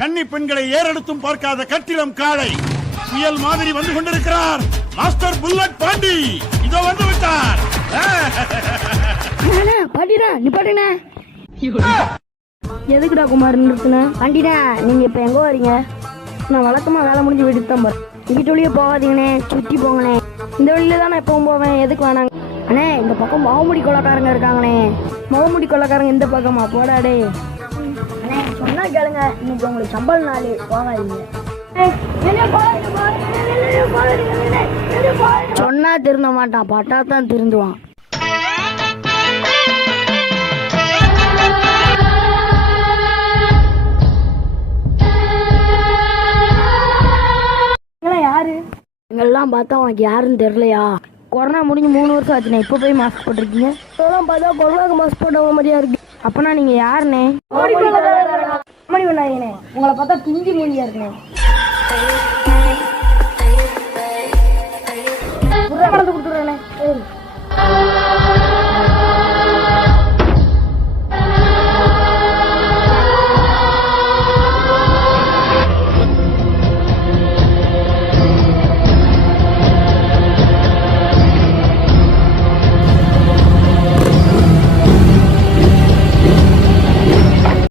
கன்னி பெண்களை ஏறெடுத்தும் பார்க்காத கட்டிடம் காளை புயல் மாதிரி வந்து கொண்டிருக்கிறார் மாஸ்டர் புல்லட் பாண்டி. இதோ வந்து விட்டார். பாண்டினா நிப்பாட்டுண்ணே. எதுக்குடா குமார் நிறுத்துன? பாண்டினா நீங்க இப்ப எங்க வரீங்க? நான் வழக்கமா வேலை முடிஞ்சு வீட்டுக்கு தான் போறேன். வீட்டு வழியே போகாதீங்கண்ணே, சுற்றி போங்கண்ணே. இந்த வழியில தான் நான் எப்பவும் போவேன். எதுக்கு வேணாங்க அண்ணே? இந்த பக்கம் முகமுடி கொள்ளக்காரங்க இருக்காங்கண்ணே. முகமுடி கொள்ளக்காரங்க இந்த பக்கமா போடாடே. அண்ணே சொன்னா கேளுங்க, இன்னைக்கு உங்களுக்கு சம்பள நாள், போகாதீங்க. சொன்னா திருந்த மாட்டான், பட்டா தான் திருந்துவான். யாரு எங்கெல்லாம் பார்த்தா உனக்கு யாருன்னு தெரியலையா? கொரோனா முடிஞ்சு 3 வருஷம் ஆச்சுண்ணே. இப்போ போய் மாஸ்க் போட்டிருக்கீங்க. இப்போலாம் பார்த்தா கொரோனாக்கு மாஸ்க் போட்டவங்க மாதிரியா இருக்கு. அப்பனா நீங்க யாருண்ணே? மணி பண்ணாங்கண்ணே. உங்களை பார்த்தா பிஞ்சி மொழியா இருக்குண்ணே.